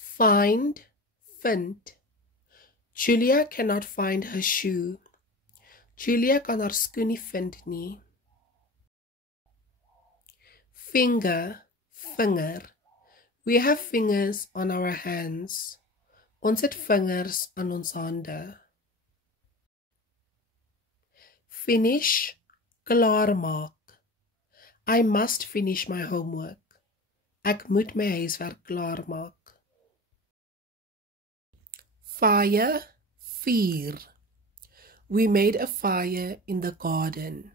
Find, vind. Julia cannot find her shoe. Julia kan haar skoen nie vind nie. Finger, vinger. We have fingers on our hands. Ons het vingers aan ons hande. Finish, klaarmaak. I must finish my homework. Ek moet my huiswerk klaarmaak. Fire, vuur. We made a fire in the garden.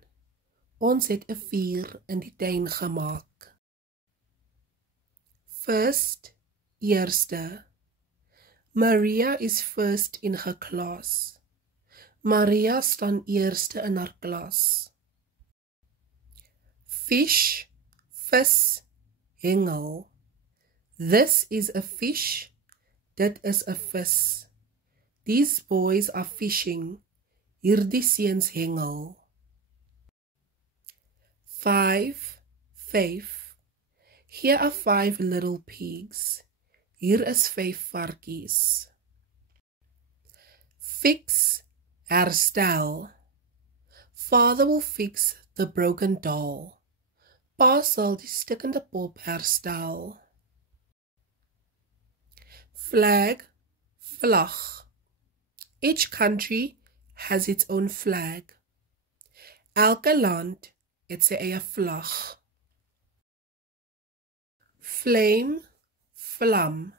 Ons het 'n vuur in die tuin gemaak. First, eerste. Maria is first in her class. Maria staan eerste in haar klas. Fish, vis, hengel. This is a fish. Dit is 'n vis. These boys are fishing. Hierdie seuns hengel. 5, 5. Here are 5 little pigs. Hier is 5 varkies. Fix, herstel. Father will fix the broken doll. Pa sal die stikkende pop herstel. Flag, vlag. Each country has its own flag. Elke land het sy eie vlag. Flame, vlam.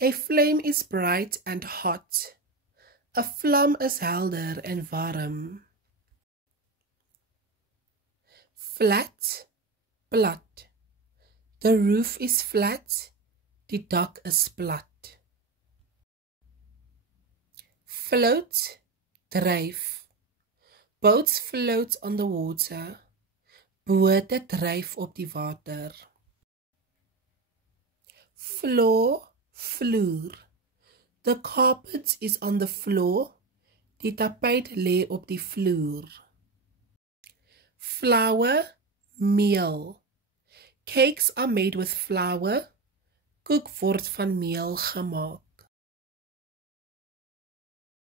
A flame is bright and hot. A vlam is helder en warm. Flat, plat. The roof is flat. Die dak is plat. Float, dryf. Boats float on the water. Bote dryf op die water. Floor, vloer. The carpet is on the floor. Die tapijt lê op die vloer. Flour, meel. Cakes are made with flour. Koek word van meel gemaak.